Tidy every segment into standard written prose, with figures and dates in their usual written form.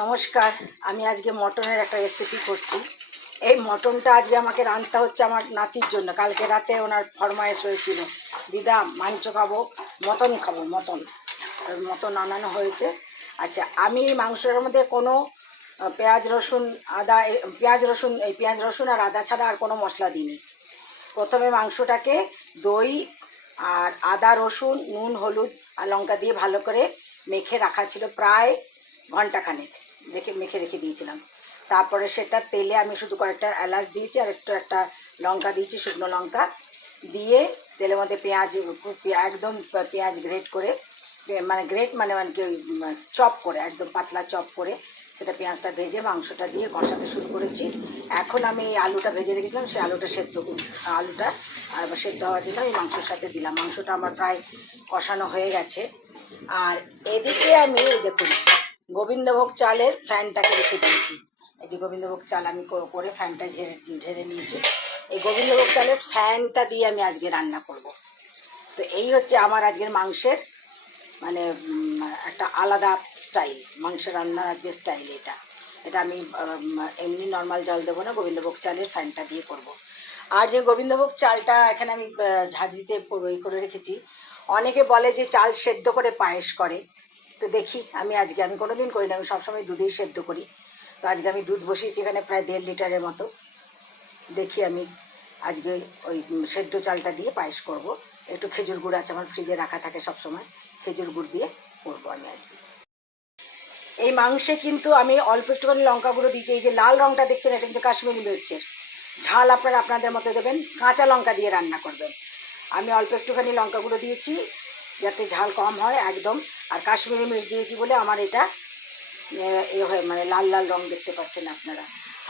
নমস্কার। আমি আজকে মটনের একটা রেসিপি করছি। এই মটনটা আজকে আমাকে রাঁধতে হচ্ছে আমার নাতির জন্য। কালকে রাতে ওনার ফরমায়েশ হয়েছিল, দিদা মাংস খাবো, মটন খাবো, মটন আনানো হয়েছে। আচ্ছা, আমি মাংসের মধ্যে কোনো পেঁয়াজ রসুন আদা পেঁয়াজ রসুন আর আদা ছাড়া আর কোনো মশলা দিইনি। প্রথমে মাংসটাকে দই আর আদা রসুন নুন হলুদ আর লঙ্কা দিয়ে ভালো করে মেখে রাখা ছিল, প্রায় ঘন্টাখানেক মেখে রেখে দিয়েছিলাম। তারপরে সেটা তেলে আমি শুধু কয়েকটা এলাচ দিয়েছি আর একটা লঙ্কা দিয়েছি, শুকনো লঙ্কা দিয়ে তেলের মধ্যে একদম পেঁয়াজ গ্রেট করে, মানে চপ করে, একদম পাতলা চপ করে সেটা পেঁয়াজটা ভেজে মাংসটা দিয়ে কষাতে শুরু করেছি। এখন আমি আলুটা ভেজে রেখেছিলাম, সেই আলুটা সেদ্ধ হওয়ার জন্য আমি মাংসের সাথে দিলাম। মাংসটা আমার প্রায় কষানো হয়ে গেছে। আর এদিকে আমি দেখুন গোবিন্দভোগ চালের ফ্যানটাকে রেখে দিয়েছি। এই যে গোবিন্দভোগ চাল আমি করে ফ্যানটা ঝেড়ে নিয়েছি। এই গোবিন্দভোগ চালের ফ্যানটা দিয়ে আমি আজকে রান্না করব। তো এই হচ্ছে আমার আজকের মাংসের মানে একটা আলাদা স্টাইল, মাংস রান্নার আজকে স্টাইল এটা। এটা আমি এমনি নর্মাল জল দেবো না, গোবিন্দভোগ চালের ফ্যানটা দিয়ে করব। আর যে গোবিন্দভোগ চালটা এখানে আমি ঝাঁঝরিতে করে রেখেছি। অনেকে বলে যে চাল সেদ্ধ করে পায়েস করে, তো দেখি আমি কোনো দিন করি না, আমি সবসময় দুধেই সেদ্ধ করি। তো আজকে আমি দুধ বসিয়েছি এখানে প্রায় 1.5 লিটারের মতো। দেখি আমি আজকে ওই সেদ্ধ চালটা দিয়ে পায়েস করব। একটু খেজুর গুড় আছে আমার ফ্রিজে রাখা থাকে সব সময়, খেজুর গুড় দিয়ে করবো আমি আজকে। এই মাংসে কিন্তু আমি অল্প একটুখানি লঙ্কা গুঁড়ো দিয়েছি। এই যে লাল রঙটা দেখছেন, এটা কিন্তু কাশ্মীরি মির্চের ঝাল। আপনারা আপনাদের মতো দেবেন, কাঁচা লঙ্কা দিয়ে রান্না করবেন। আমি অল্প একটুখানি লঙ্কা গুঁড়ো দিয়েছি যাতে ঝাল কম হয় একদম। আর কাশ্মীরি মির্চ দিয়েছি বলে আমার এটা মানে লাল লাল রং দেখতে পাচ্ছেন আপনারা।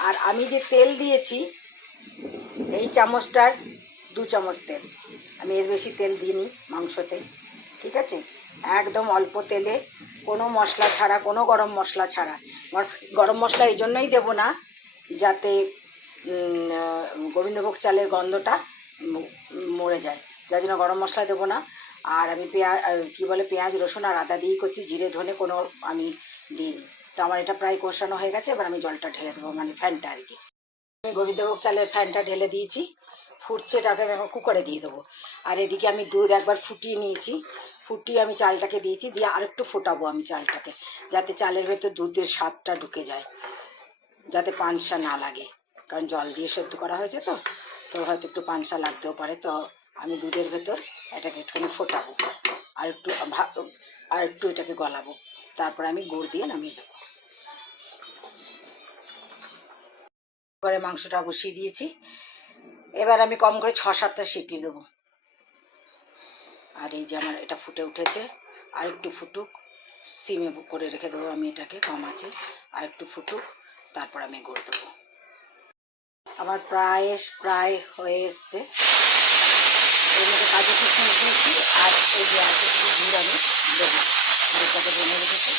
আর আমি যে তেল দিয়েছি, এই চামচটার 2 চামচ তেল, আমি এর বেশি তেল দিইনি মাংসতে, ঠিক আছে? একদম অল্প তেলে, কোনো মশলা ছাড়া, কোনো গরম মশলা ছাড়া। গরম মশলা এই জন্যই দেবো না যাতে গোবিন্দভোগ চালের গন্ধটা মরে যায়, যার জন্য গরম মশলা দেবো না। আর আমি পেঁয়াজ রসুন আর আদা দিয়েই করছি, জিরে ধনে কোনো আমি দিইনি। তো আমার এটা প্রায় কষানো হয়ে গেছে। এবার আমি জলটা ঢেলে দেবো, মানে ফ্যানটা আর কি। আমি গোবিন্দভোগ চালের ফ্যানটা ঢেলে দিয়েছি, ফুটছে, তাতে আমি এখন কুকারে দিয়ে দেবো। আর এদিকে আমি দুধ একবার ফুটিয়ে নিয়েছি, ফুটিয়ে আমি চালটাকে দিয়েছি, দিয়ে আরেকটু ফোটাবো আমি চালটাকে, যাতে চালের ভেতর দুধের স্বাদটা ঢুকে যায়, যাতে পানসা না লাগে, কারণ জল দিয়ে সেদ্ধ করা হয়েছে তো তো হয়তো একটু পানসা লাগতেও পারে। তো আমি দুধের ভেতর এটাকে একটুখানি ফোটাবো, আর একটু এটাকে গলাবো, তারপরে আমি গুড় দিয়ে নামিয়ে দেবো। করে মাংসটা বসিয়ে দিয়েছি, এবার আমি কম করে 6-7টা সিটি দেবো। আর এই যে আমার এটা ফুটে উঠেছে, আর একটু ফুটুক, সিমে করে রেখে দেবো আমি এটাকে কম আছে, আর একটু ফুটুক, তারপর আমি গুড় দেবো। আমার প্রায় হয়ে এসছে। এর মধ্যে কাজু কিশমিশ দিয়েছি, আর এই যে আর একটু গুড় আমি দেবো, গুড়টাকে বনে রেখেছি।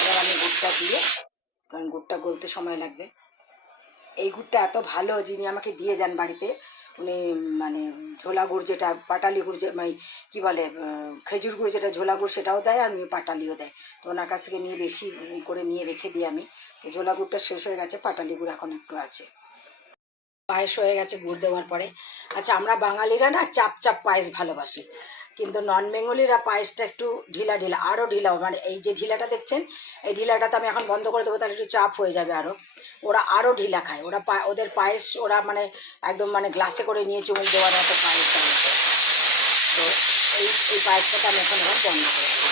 এবার আমি গুড়টা দিয়ে, কারণ গুড়টা গলতে সময় লাগবে। এই গুড়টা এত ভালো, যিনি আমাকে দিয়ে যান বাড়িতে, উনি মানে ঝোলা গুড়, যেটা পাটালি গুড়, যে মানে কী বলে খেজুর গুড়, যেটা ঝোলা গুড় সেটাও দেয়, আর পাটালিও দেয়। তো ওনার কাছ থেকে নিয়ে বেশি করে নিয়ে রেখে দিই আমি। তো ঝোলা গুড়টা শেষ হয়ে গেছে, পাটালি গুড় এখন একটু আছে। পায়েস হয়ে গেছে গুড় দেওয়ার পরে। আচ্ছা, আমরা বাঙালিরা না চাপ চাপ পায়েস ভালোবাসি, কিন্তু নন বেঙ্গলিরা পায়েসটা একটু ঢিলা ঢিলা, আরও ঢিলা, মানে এই যে ঢিলাটা দেখছেন, এই ঢিলাটা তো আমি এখন বন্ধ করে দেবো, তাহলে একটু চাপ হয়ে যাবে আরও। ওরা আরও ঢিলা খায়, ওদের পায়েস ওরা মানে একদম মানে গ্লাসে করে নিয়ে চুমুক দেওয়ার মতো পায়েস বানাতে। তো এই পায়েসটাকে আমি এখন আবার বন্ধ করে দেবো।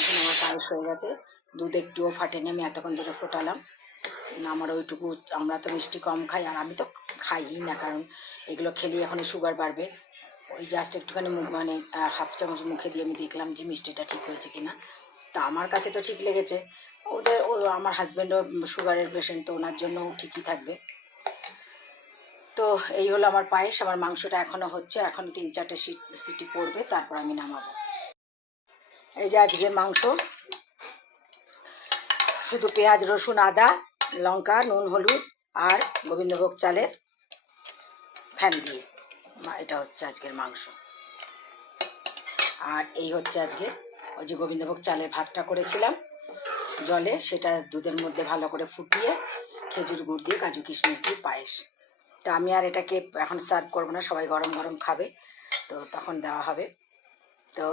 এখন আমার পায়েস হয়ে গেছে, দুধ একটুও ফাটেনি, আমি এতক্ষণ ধরে ফোটালাম। আমার ওইটুকু, আমরা তো মিষ্টি কম খাই, আর আমি তো খাইই না, কারণ এগুলো খেলে এখন সুগার বাড়বে। ওই জাস্ট একটুখানি মানে 1/2 চামচ মুখে দিয়ে আমি দেখলাম যে মিষ্টিটা ঠিক হয়েছে কিনা। তা আমার কাছে তো ঠিক লেগেছে, আমার হাজব্যান্ডও সুগারের পেশেন্ট, তো ওনার জন্যও ঠিকই থাকবে। তো এই হলো আমার পায়েস। আমার মাংসটা এখনও হচ্ছে, এখন 3-4টে সিটি পড়বে, তারপর আমি নামাবো। এই যে আজকের মাংস, শুধু পেঁয়াজ রসুন আদা লঙ্কা নুন হলুদ আর গোবিন্দভোগ চালের ফ্যান দিয়ে, এটা হচ্ছে আজকের মাংস। আর এই হচ্ছে আজকে ওই যে গোবিন্দভোগ চালের ভাতটা করেছিলাম, জলে সেটা দুধের মধ্যে ভালো করে ফুটিয়ে খেজুর গুড় দিয়ে কাজু কিশমিশ দিয়ে পায়েস। তো আমি আর এটাকে এখন সার্ভ করবো না, সবাই গরম গরম খাবে, তো তখন দেওয়া হবে। তো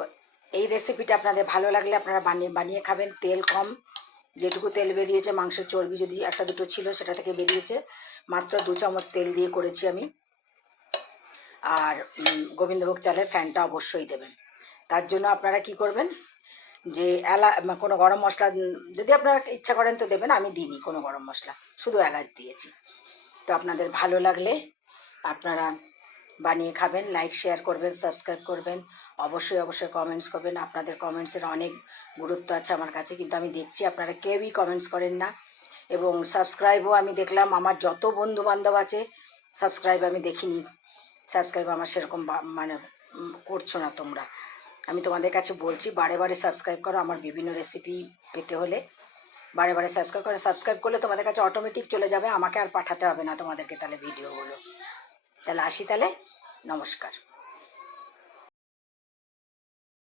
এই রেসিপিটা আপনাদের ভালো লাগলে আপনারা বানিয়ে বানিয়ে খাবেন। তেল কম, যেটুকু তেল বেরিয়েছে, মাংসের চর্বি যদি একটা দুটো ছিল সেটা থেকে বেরিয়েছে, মাত্র 2 চামচ তেল দিয়ে করেছি আমি। আর গোবিন্দভোগ চালের ফ্যানটা অবশ্যই দেবেন। তার জন্য আপনারা কি করবেন, যে কোনো গরম মশলা যদি আপনারা ইচ্ছা করেন তো দেবেন, আমি দিইনি কোনো গরম মশলা, শুধু এলাচ দিয়েছি। তো আপনাদের ভালো লাগলে আপনারা বানিয়ে খাবেন, লাইক শেয়ার করবেন, সাবস্ক্রাইব করবেন, অবশ্যই অবশ্যই কমেন্টস করবেন। আপনাদের কমেন্টসের অনেক গুরুত্ব আছে আমার কাছে, কিন্তু আমি দেখছি আপনারা কেউই কমেন্টস করেন না। এবং সাবস্ক্রাইবও আমি দেখলাম, আমার যত বন্ধু বান্ধব আছে সাবস্ক্রাইব আমি দেখিনি, সাবস্ক্রাইব আমার সেরকম মানে করছো না তোমরা। আমি তোমাদের কাছে বলছি বারে বারে সাবস্ক্রাইব করো, আমার বিভিন্ন রেসিপি পেতে হলে বারে বারে সাবস্ক্রাইব করো। সাবস্ক্রাইব করলে তোমাদের কাছে অটোমেটিক চলে যাবে, আমাকে আর পাঠাতে হবে না তোমাদেরকে তাহলে ভিডিওগুলো। তাহলে আসি, তাহলে নমস্কার।